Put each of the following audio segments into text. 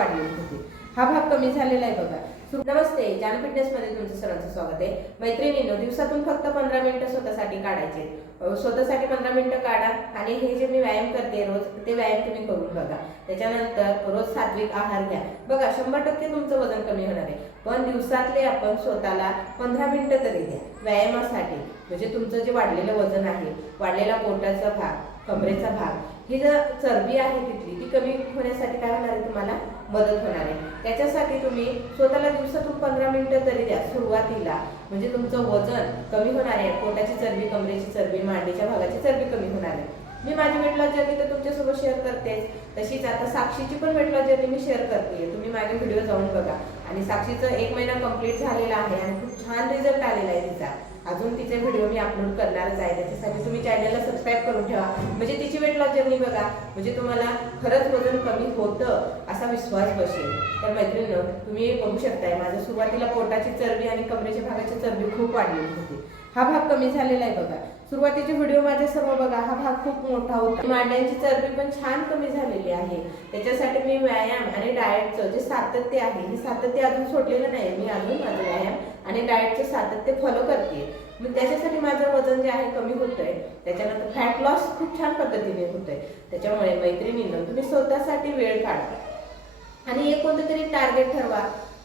वाढलेली होती. हा भाग कमी झालेला आहे बघा. नमस्ते, जान फिटनेसमध्ये तुमचं सर्वांचं स्वागत आहे. मैत्रिणींनो, दिवसातून फक्त 15 मिनिटं स्वतःसाठी काढायचे. स्वतःसाठी 15 मिनिटं काढा आणि हे जे मी व्यायाम करते रोज, ते व्यायाम तुम्ही करून बघा. त्याच्यानंतर रोज सात्विक आहार घ्या. बघा 100% तुमचं वजन कमी होणार आहे. पण दिवसातले आपण स्वतःला 15 मिनिटं तरी द्या व्यायामासाठी. म्हणजे तुमचं जे वाढलेलं वजन आहे, वाढलेला पोटाचा भाग, कमरेचा भाग, ही जर चरबी आहे तिथली, ती कमी होण्यासाठी काय होणार आहे, तुम्हाला मदत होणार आहे. त्याच्यासाठी तुम्ही स्वतःला दिवसातून 15 मिनिटं तरी द्या सुरुवातीला. म्हणजे तुमचं वजन कमी होणार आहे. पोटाची चरबी, कमरेची चरबी, मांडीच्या भागाची चरबी कमी होणार आहे. मी माझी वेट लॉस जर्नी तर तुमच्यासोबत शेअर करतेच. तशीच आता साक्षीची पण वेट लॉस जर्नी मी शेअर करते. तुम्ही माझे व्हिडिओ जाऊन बघा. आणि साक्षीचं 1 महिना कंप्लीट झालेला आहे आणि खूप छान रिझल्ट आलेला आहे तिचा. अजून तिचे व्हिडिओ मी अपलोड करणारच आहे. त्याच्यासाठी तुम्ही चॅनलला सबस्क्राईब करून ठेवा. म्हणजे तिची वेट लॉस जर्नी बघा. म्हणजे तुम्हाला खरंच वजन कमी होतं असा विश्वास बसेल. तर मैत्रिणींनो, तुम्ही बघू शकताय माझं सुरुवातीला पोटाची चरबी आणि कमरेच्या भागाची चरबी खूप वाढलेली होती. हा भाग कमी झालेला आहे बघा. सुरुवातीचे व्हिडिओ माझे सर्व बघा. हा भाग खूप मोठा होता. मांड्यांची चरबी पण छान कमी झालेली आहे. त्याच्यासाठी मी व्यायाम आणि डाएटचं जे सातत्य आहे, हे सातत्य अजून सोडलेलं नाही. मी अजून माझं व्यायाम आणि डाएटचं सातत्य फॉलो करते. मग त्याच्यासाठी माझं वजन जे आहे कमी होतंय. त्याच्यानंतर फॅट लॉस खूप छान पद्धतीने होतंय. त्याच्यामुळे मैत्रिणींनो, तुम्ही स्वतःसाठी वेळ काढा आणि एक कोणतं तरी टार्गेट ठरवा.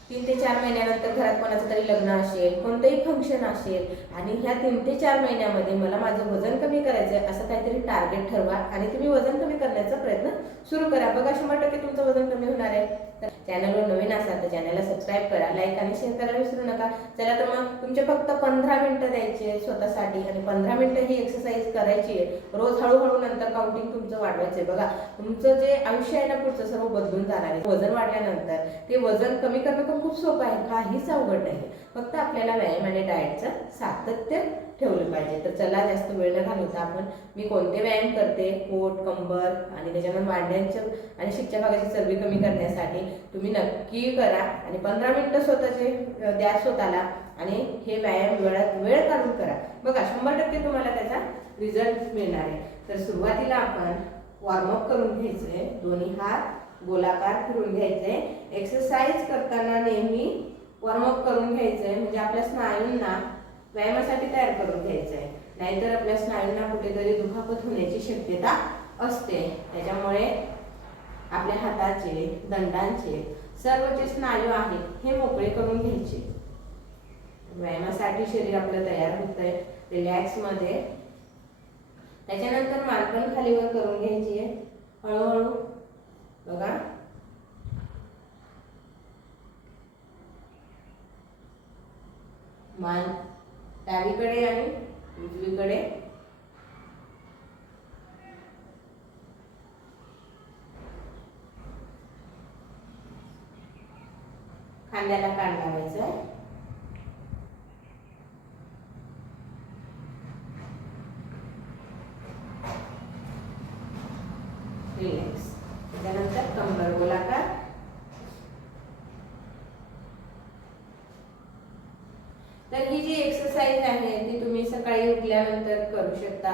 3 ते 4 महिन्यानंतर घरात कोणाचं तरी लग्न असेल, कोणतंही फंक्शन असेल आणि ह्या 3 ते 4 महिन्यामध्ये मला माझं वजन कमी करायचं आहे असं काहीतरी टार्गेट ठरवा आणि तुम्ही वजन कमी करण्याचा प्रयत्न सुरू करा. बघा 100% तुमचं वजन कमी होणार आहे. तर चॅनलवर नवीन असाल तर चॅनलला सबस्क्राईब करा, लाईक आणि शेअर करायला विसरू नका. चला तर मग तुमचे फक्त 15 मिनिटं द्यायचे स्वतःसाठी आणि 15 मिनिटं ही एक्सरसाइज करायची आहे. रोज हळूहळू नंतर काउंटिंग तुमचं वाढवायचं आहे. बघा तुमचं जे आयुष्य आहे ना पुढचं सर्व बदलून जाणार आहे. वजन वाढल्यानंतर ते वजन कमी करणं खूप सोपं आहे. काहीच अवघड नाही. फक्त आपल्याला व्यायाम आणि डाएटचं सातत्य ठेवलं पाहिजे. तर चला जास्त वेळ न घालवता आपण मी कोणते व्यायाम करते पोट, कंबर आणि त्याच्यानंतर मांड्यांच्या आणि शिकच्या भागाची चरबी कमी करण्यासाठी तुम्ही नक्की करा आणि 15 मिनिटं स्वतःचे द्या स्वतःला आणि हे व्यायाम वेळ काढून करा. बघा 100% तुम्हाला त्याचा रिझल्ट मिळणार आहे. तर सुरुवातीला आपण वॉर्मअप करून घ्यायचे. दोन्ही हात गोलाकार फिरून घ्यायचे. एक्सरसाइज करताना नेहमी वॉर्मअप करून घ्यायचंय. म्हणजे आपल्या स्नायूंना व्यायामासाठी तयार करून घ्यायचंय. नाहीतर आपल्या स्नायूंना कुठेतरी दुखापत होण्याची शक्यता असते. त्याच्यामुळे आपल्या हाताचे, दंडांचे सर्व जे स्नायू आहेत हे मोकळे करून घ्यायचे. व्यायामासाठी शरीर आपलं तयार होतंय रिलॅक्स मध्ये. त्याच्यानंतर मानपण खालीवर करून घ्यायची आहे हळूहळू. बघा मान डावीकडे आणि उजवीकडे. खांद्याला कान लावायचं. रिलॅक्स. त्यानंतर कंबर गोलाकार. तर ही जी एक्सरसाइज आहे ती तुम्ही सकाळी उठल्यानंतर करू शकता.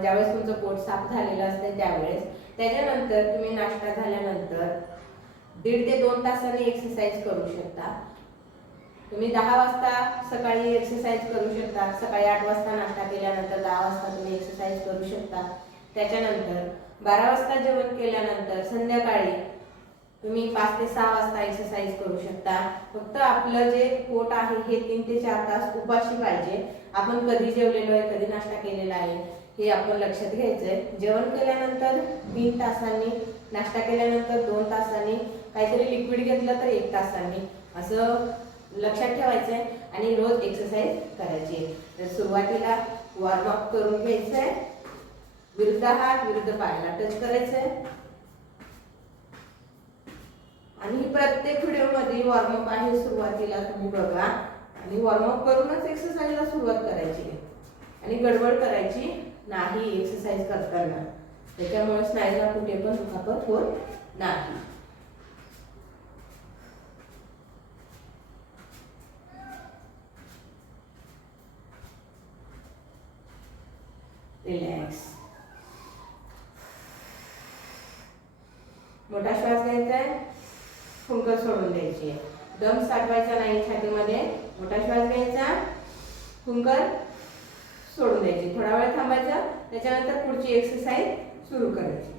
ज्यावेळेस तुमचं पोट साफ झालेलं असतं त्यावेळेस. त्याच्यानंतर तुम्ही नाश्ता झाल्यानंतर 1.5 ते 2 तासांनी एक्सरसाइज करू शकता. तुम्ही 10 वाजता सकाळी एक्सरसाइज करू शकता. सकाळी 8 वाजता नाश्ता केल्यानंतर 10 वाजता तुम्ही एक्सरसाइज करू शकता. त्याच्यानंतर 12 वाजता जेवण केल्यानंतर संध्याकाळी तुम्ही 5 ते 6 वाजता एक्सरसाइज करू शकता. फक्त आपलं जे पोट आहे हे 3 ते 4 तास उपाशी पाहिजे. आपण कधी जेवलेलो आहे, कधी नाश्ता केलेला आहे हे आपण लक्षात घ्यायचंय. जेवण केल्यानंतर 3 तासांनी, नाश्ता केल्यानंतर 2 तासांनी, काहीतरी लिक्विड घेतलं तर 1 तासांनी, असं लक्षात ठेवायचंय आणि रोज एक्सरसाइज करायची. तर सुरुवातीला वॉर्मअप करून घ्यायचंय. विरुद्ध हात विरुद्ध पायाला टच करायचंय आणि प्रत्येक व्हिडिओ मध्ये वॉर्मअप आहे. सुरुवातीला तुम्ही बघा आणि वॉर्मअप करूनच एक्सरसाइजला सुरुवात करायची आणि गडबड करायची नाही एक्सरसाइज करताना. त्याच्यामुळे स्नायूला कुठे पण दुखापत होत नाही. रिलॅक्स. मोठा श्वास घ्यायचा आहे. फुंकर सोडून द्यायची आहे. दम साठवायचा नाही छातीमध्ये. मोठा श्वास घ्यायचा, फुंकर सोडून द्यायची, थोडा वेळ थांबायचं, त्याच्यानंतर पुढची एक्सरसाइज सुरू करायची.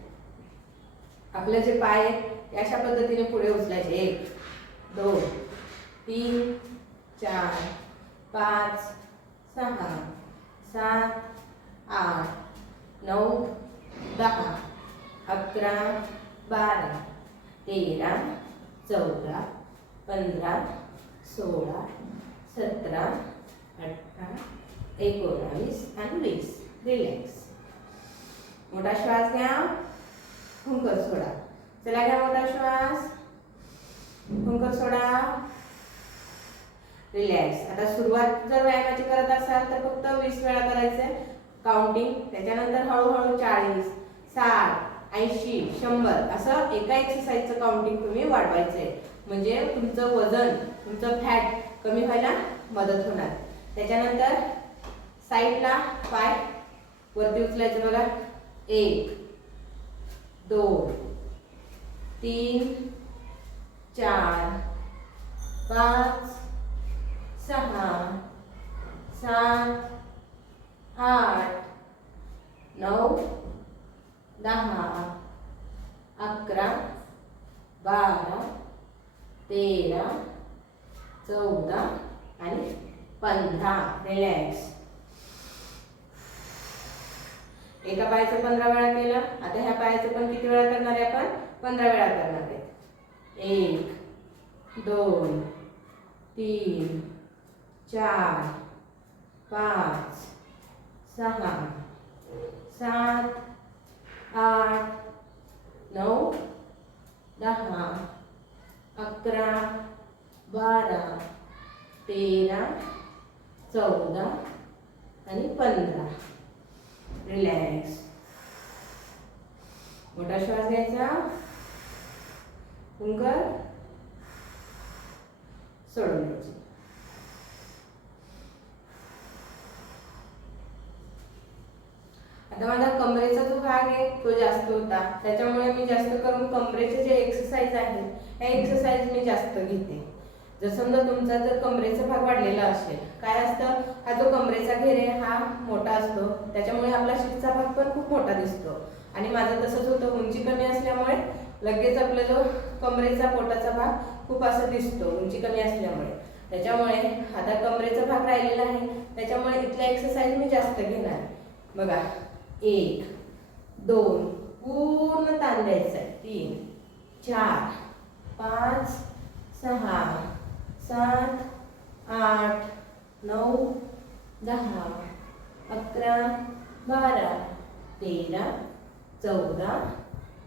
आपले जे पाय आहेत अशा पद्धतीने पुढे उचलायचे. 1 2 3 4 5 6 7 8 9 10 11 12 13 14 15 16 17 18 19 आणि 20. रिलॅक्स. मोठा श्वास घ्या, फुंकर सोडा. चला घ्या मोठा श्वास, फुंकर सोडा, रिलॅक्स. आता सुरुवात जर व्यायामाची करत असाल तर फक्त 20 वेळा करायचंय काउंटिंग. त्याच्यानंतर हळूहळू 40 60 80 100 असं एका एक्सरसाइजचं काउंटिंग तुम्ही वाढवायचंय. म्हणजे तुमचं वजन, तुमचं फॅट कमी व्हायला मदत होणार. त्याच्यानंतर साईडला पाय वरती उचलायचं बघा. 1 2 3 4 5 6 7 8 9 10 11 12 13 14 आणि 15. रिलॅक्स. एका पायाचं 15 वेळा केलं. आता ह्या पायाचं पण किती वेळा करणार आहे आपण? 15 वेळा करणार आहे. 1 2 3 4 5 6 7 8 9 10 11 12 13 14 आणि 15. रिलॅक्स. मोठा श्वास घ्यायचा, फुंकर सोडून द्यायची. आता माझा कमरेचा जो भाग आहे तो जास्त होता, त्याच्यामुळे मी जास्त करून कमरेचे जे एक्सरसाइज आहे त्या एक्सरसाइज मी जास्त घेते. जर समजा तुमचा जर कमरेचा भाग वाढलेला असेल, काय असतं, हा जो कमरेचा घेर आहे हा मोठा असतो, त्याच्यामुळे आपला शीटचा भाग पण खूप मोठा दिसतो. आणि माझं तसंच होतं, उंची कमी असल्यामुळे लगेच आपला जो कमरेचा पोटाचा भाग खूप असं दिसतो उंची कमी असल्यामुळे. त्याच्यामुळे आता कमरेचा भाग राहिलेला आहे, त्याच्यामुळे इथल्या एक्सरसाइज मी जास्त घेणार. बघा, 1 2 पूर्ण ताण द्यायचा आहे. 3 4 5 6 7 8 9 10 11 12 13 14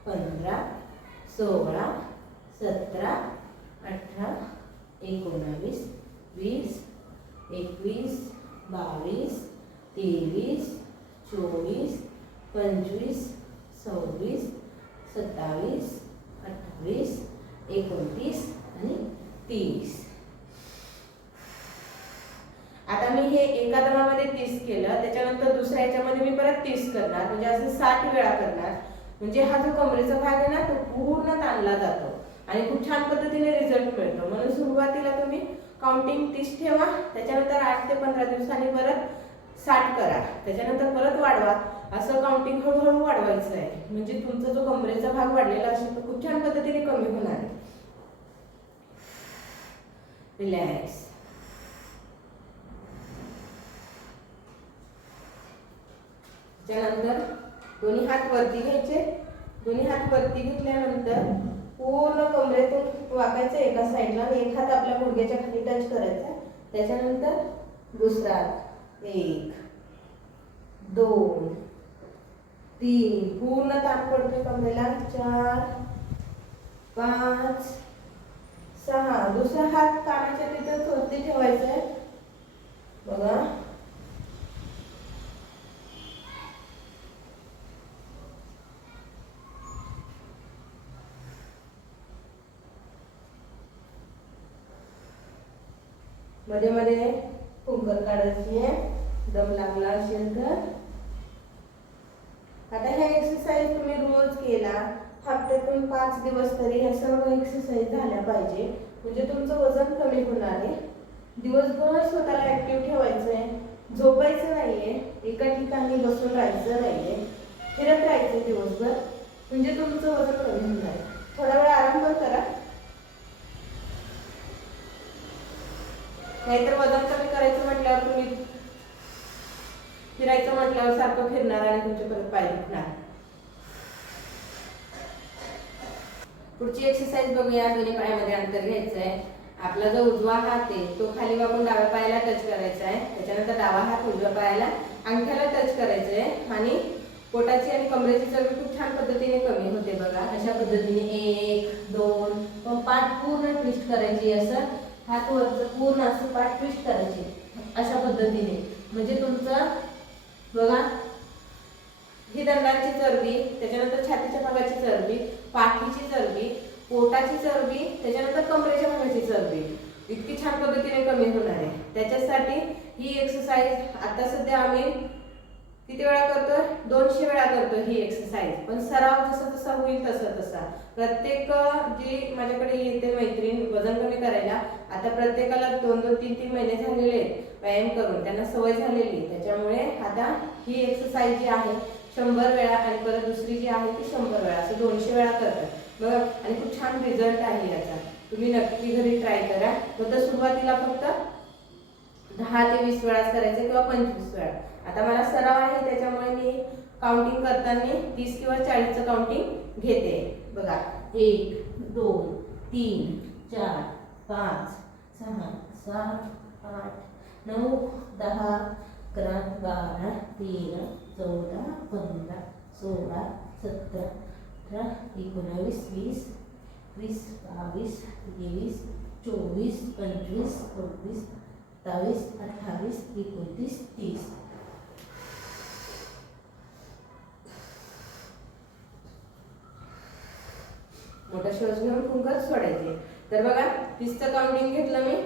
15 16 17 18 19 20 21 22 23 24 25 26 27 28 29 आणि 30. आता मी हे एका दमामध्ये 30 केलं, त्याच्यानंतर दुसऱ्या याच्यामध्ये मी परत 30 करणार, म्हणजे असं 60 वेळा करणार. म्हणजे हा जो कमरेचा भाग आहे ना तो पूर्ण ताणला जातो आणि खूप छान पद्धतीने रिझल्ट मिळतो. म्हणून सुरुवातीला तुम्ही काउंटिंग 30 ठेवा, त्याच्यानंतर 8 ते 15 दिवसांनी परत 60 करा, त्याच्यानंतर परत वाढवा. असं काउंटिंग हळूहळू वाढवायचं आहे. म्हणजे तुमचा जो कमरेचा भाग वाढलेला असेल तो खूप छान पद्धतीने कमी होणार आहे. रिलॅक्स. त्यानंतर दोन्ही हात वरती घ्यायचे. दोन्ही हात वरती घेतल्यानंतर पूर्ण कमरेतून वाकायचं एका साईडला, एक हात आपल्या गुडघ्याच्या खाली टच करायचा. त्याच्यानंतर दुसरा हात 1 2 3 पूर्ण ताण पडतोय कमरेला. 4 5 6 दुसरा हात कानाच्या तिथं वरती ठेवायचा आहे. बघा, मध्ये मध्ये फुंकर काढायची आहे दम लागला असेल तर. आता ह्या एक्सरसाइज तुम्ही रोज केला, हप्त्यात आठवड्यातून 5 दिवस तरी ह्या सर्व एक्सरसाइज झाल्या पाहिजे, म्हणजे तुमचं वजन कमी होणार आहे. दिवसभर स्वतःला ऍक्टिव्ह ठेवायचं आहे, झोपायचं नाहीये, एका ठिकाणी बसून राहायचं नाहीये, फिरत राहायचं दिवसभर, म्हणजे तुमचं वजन कमी होणार आहे. थोडा वेळ आराम पण करा, नाहीतर वजन कमी करायचं म्हटल्यावर तुम्ही फिरायचं म्हटल्यावर सारखं फिरणार आणि तुमचे परत पाय दुखणार. पुढची एक्सरसाइज बघूया. दोन्ही पायामध्ये अंतर घ्यायचं आहे. आपला जो उजवा हात आहे तो खाली वाकून डाव्या पायाला टच करायचा आहे. त्याच्यानंतर डावा हात उजव्या पायाला अंगठ्याला टच करायचं आहे आणि पोटाची आणि कमरेची चरबी खूप छान पद्धतीने कमी होते बघा. अशा पद्धतीने 1 2 पाठ पूर्ण ट्विस्ट करायची, असं हात वरचं पूर्ण असं पाठ ट्विस्ट करायची अशा पद्धतीने, म्हणजे तुमचं बघा ही दंडाची चरबी, त्याच्यानंतर छातीच्या भागाची चरबी, पाठीची चरबी, पोटाची चरबी, त्याच्यानंतर कमरेच्या भागाची चरबी इतकी छान पद्धतीने कमी होणार आहे. त्याच्यासाठी ही एक्सरसाइज आता सध्या आम्ही किती वेळा करतोय, 200 वेळा करतोय ही एक्सरसाइज. पण सराव जसा जसा होईल तसा प्रत्येक जी माझ्याकडे येते मैत्रीण वजन कमी करायला, आता प्रत्येकाला 2-2 3-3 महिने झालेले व्यायाम करून, त्यांना सवय झालेली. त्याच्यामुळे आता ही एक्सरसाइज जी आहे 100 वेळा आणि परत दुसरी जी आहे ती 100 वेळा, असं 200 वेळा करतात बघा. आणि खूप छान रिझल्ट आहे याचा. तुम्ही नक्की घरी ट्राय करा. फक्त सुरुवातीला फक्त 10 ते 20 वेळा करायचे किंवा 25 वेळा. आता मला सराव आहे त्याच्यामुळे मी काउंटिंग करताना 30 किंवा 40चं काउंटिंग घेते बघा. 1 2 3 4 5 6 7 8 9 10 11 12 13 14 15 16 17 18 19 20 21 22 23 24 25 26 27 28 29 30. मोठा श्वास घेऊन फुंकर सोडायचे. तर बघा 30चं काउंटिंग घेतलं मी.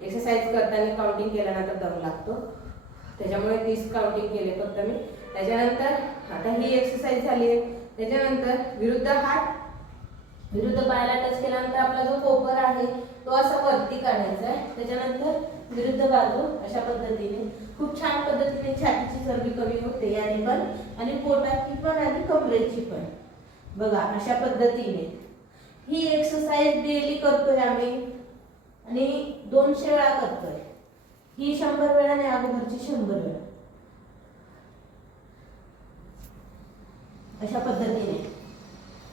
एक्सरसाइज करताना काउंटिंग केल्यानंतर दम लागतो, त्याच्यामुळे 30 काउंटिंग केले फक्त मी. त्याच्यानंतर आता ही एक्सरसाइज झाली आहे. त्याच्यानंतर विरुद्ध पायाला टच केल्यानंतर आपला जो कोपर आहे तो असा वरती काढायचा आहे. त्याच्यानंतर विरुद्ध बाजू अशा पद्धतीने खूप छान पद्धतीने छातीची चरबी कमी होते याने पण, आणि पोटाची पण आणि कमरेची पण बघा. अशा पद्धतीने ही एक्सरसाइज डेली करतोय आम्ही आणि 200 वेळा करतोय. ही 100 वेळा आणि अगोदरची 100 वेळा अशा पद्धतीने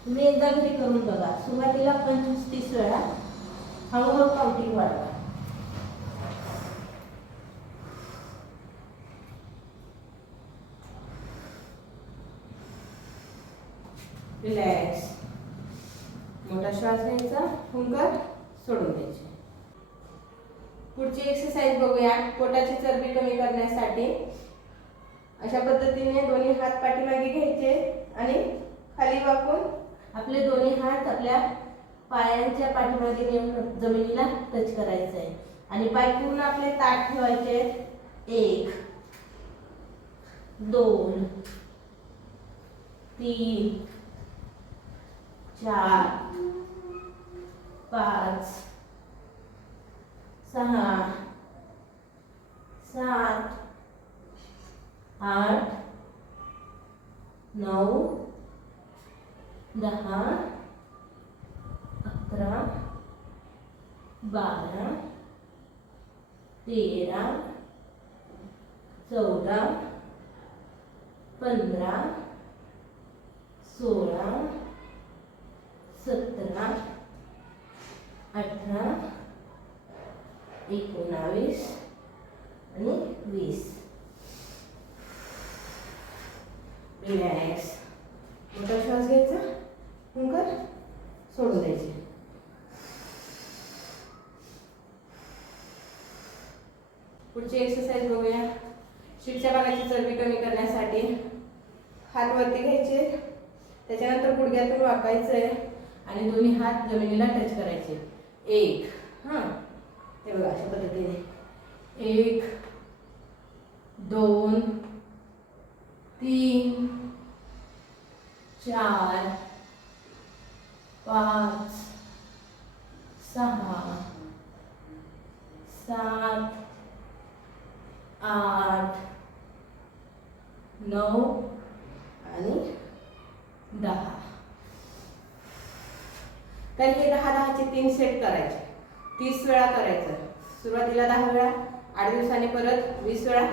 तुम्ही एकदा घरी करून बघा. सुरुवातीला 25-30 वेळा, हळूहळू काउंटिंग वाढवा. रिलॅक्स. मोठा श्वास घ्यायचा, फुंकर सोडून द्यायचे. पुढची एक्सरसाइज बघूया. पोटाची चरबी कमी करण्यासाठी अशा पद्धतीने दोन्ही हात पाठीमागे घ्यायचे आणि खाली वाकून आपले दोन्ही हात आपल्या पायांच्या पाठीमागे नेऊन जमिनीला टच करायचे आहे आणि पाय पूर्ण आपले ताठ ठेवायचे. 1 2 3 4 5 6 7 8 9 10 11 12 13 14 15 16 17 18 19 आणि 20. रिलॅक्स. मोठा श्वास घ्यायचा, फुंकर सोडून द्यायचे. पुढची एक्सरसाइज बघूया. शीटच्या भागाची चरबी कमी करण्यासाठी हात वरती घ्यायचे, त्याच्यानंतर गुडघ्यातून वाकायचंय आणि दोन्ही हात जमिनीला टच करायचे. 1 ते बघा अशा पद्धतीने 1 2 3 4 5 6 7 8 9 आणि 10. तर हे 10-10चे 3 सेट करायचे. 30 वेळा करायचं. सुरुवातीला 10 वेळा, 8 दिवसांनी परत 20 वेळा,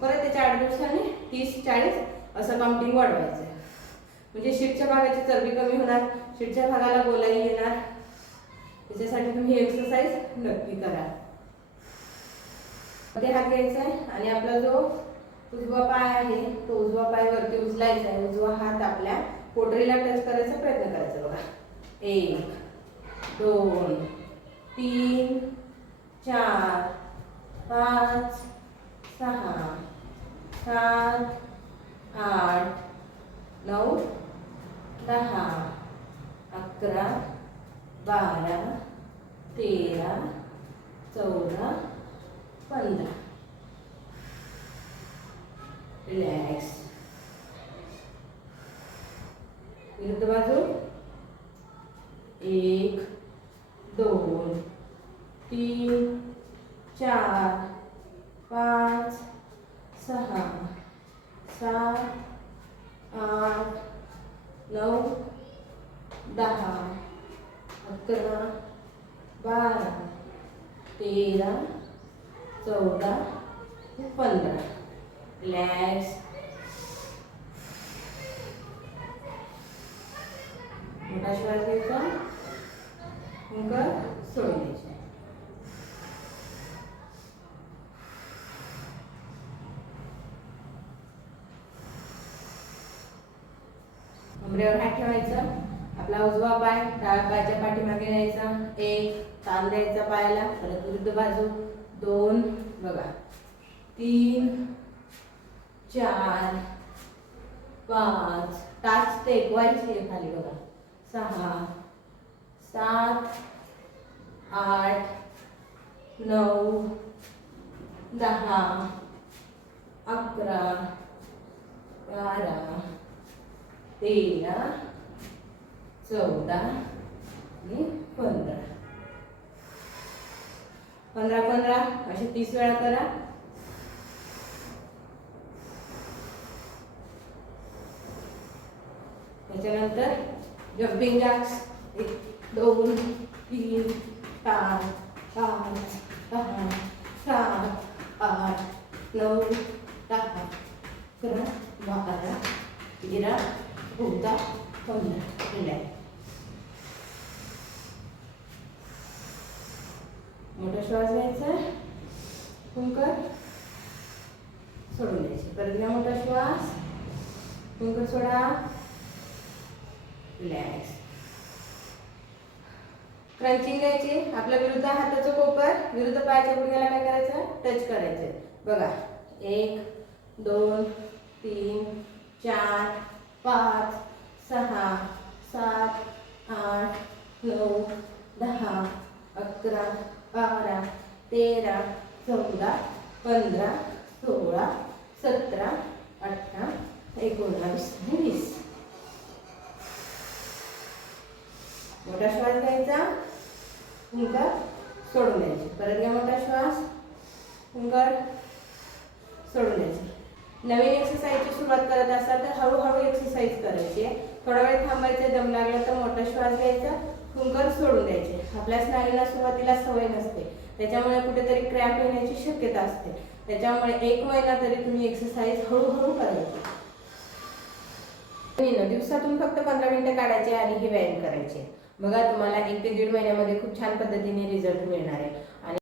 परत त्याच्या 8 दिवसांनी 30-40 असं काउंटिंग वाढवायचं. म्हणजे शीटच्या भागाची चरबी कमी होणार, शीटच्या भागाला गोलाई येणार. त्याच्यासाठी तुम्ही एक्सरसाइज नक्की करा. मध्ये हात घ्यायचा आहे आणि आपला जो उजवा पाय आहे तो उजवा पाय वरती उचलायचा आहे. उजवा हात आपल्या पोटरीला टच करायचा प्रयत्न करायचा. बघा 1 2 3 4 5 6 7 8 9 10 11 12 13 14 15. रिलॅक्स. विरुद्ध बाजू 1 2 3 4 5 6 7 8 9 10 11 12 13 14 15. रिलॅक्स. मोठा श्वास घ्यायचा, मुंकर सोडून द्यायचे. कमरेवर हात ठेवायचा. आपला उजवा पाय डाव्या पायाच्या पाठीमागे न्यायचा. 1 ताण द्यायचा पायाला. परत विरुद्ध बाजू 2 बघा 3 4 5 टाच टेकवायचे खाली. बघा 6 7 8 9 10 11 12 13 14 आणि 15. 15 असे 30 वेळा करा. त्याच्यानंतर जम्पिंग जॅक्स 1 2 3 4 5 6 7 8 9 10 11 12 13 14 15. रिलॅक्स. मोठा श्वास घ्यायचा, मुंकर सोडून द्यायचे. परत घ्या मोठा श्वास, मुंकर सोडा. रिलॅक्स. क्रंचिंग घ्यायची. आपल्या विरुद्ध हाताचं कोपर विरुद्ध पायाच्या गुडघ्याला काय करायचं, टच करायचं. बघा 1 2 3 4 5 6 7 8 9 10 11 12 13 14 15 16 17 18 19 20. मोठा श्वास घ्यायचा, मुंकर सोडून द्यायचे. परत घ्या मोठा श्वास, मुंकर सोडून द्यायचे. नवीन एक्सरसाइजची सुरुवात करत असाल तर हळूहळू एक्सरसाइज करायची आहे. थोडा वेळ थांबायचं, दम लागला तर मोठा श्वास घ्यायचा, मुंकर सोडून द्यायचे. आपल्या स्नायूला सुरुवातीला सवय नसते, त्याच्यामुळे कुठेतरी क्रॅम्प येण्याची शक्यता असते. त्याच्यामुळे 1 महिना तरी तुम्ही एक्सरसाइज हळूहळू करायची. दिवसातून फक्त 15 मिनिटं काढायचे आणि हे व्यायाम करायचे. बघा तुम्हाला 1 ते 1.5 महिन्यामध्ये खूप छान पद्धतीने रिझल्ट मिळणार आहे. आणि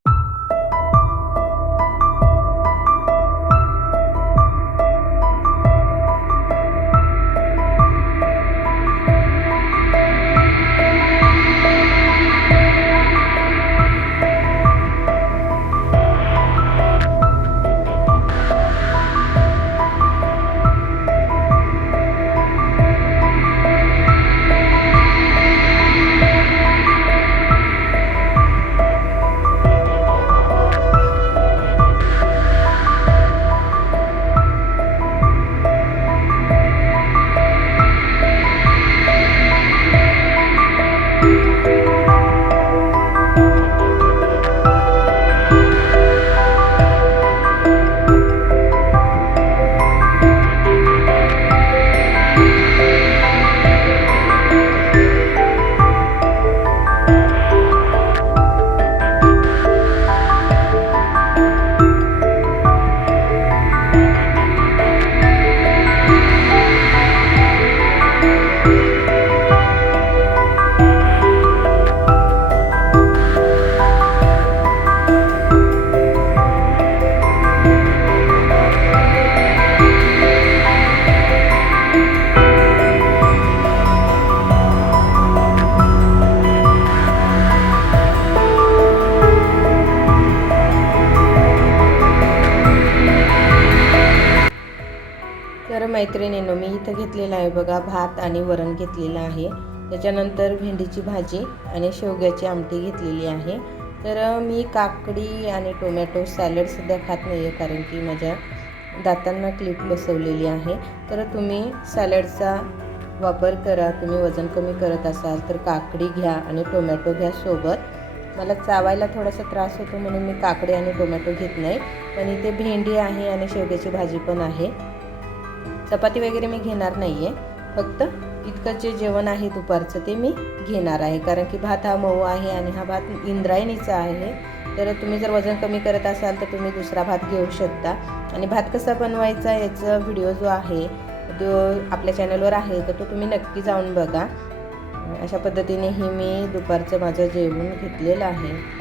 तर मैत्रिणींनो, मी इथं घेतलेलं आहे बघा भात आणि वरण घेतलेलं आहे. त्याच्यानंतर भेंडीची भाजी आणि शेवग्याची आमटी घेतलेली आहे. तर मी काकडी आणि टोमॅटो सॅलड सध्या खात नाही आहे, कारण की माझ्या दातांना क्लिप बसवलेली आहे. तर तुम्ही सॅलडचा वापर करा. तुम्ही वजन कमी करत असाल तर काकडी घ्या आणि टोमॅटो घ्या सोबत. मला चावायला थोडासा त्रास होतो म्हणून मी काकडी आणि टोमॅटो घेत नाही, पण इथे भेंडी आहे आणि शेवग्याची भाजी पण आहे. चपाती वगैरे मी घेणार नाही आहे, फक्त इतकं जे जेवण आहे दुपारचं ते मी घेणार आहे, कारण की भात हा मऊ आहे आणि हा भात इंद्रायणीचा आहे. तर तुम्ही जर वजन कमी करत असाल तर तुम्ही दुसरा भात घेऊ शकता. आणि भात कसा बनवायचा याचा व्हिडिओ जो आहे तो आपल्या चॅनलवर आहे, तर तो तुम्ही नक्की जाऊन बघा. अशा पद्धतीनेही मी दुपारचं माझं जेवण घेतलेलं आहे.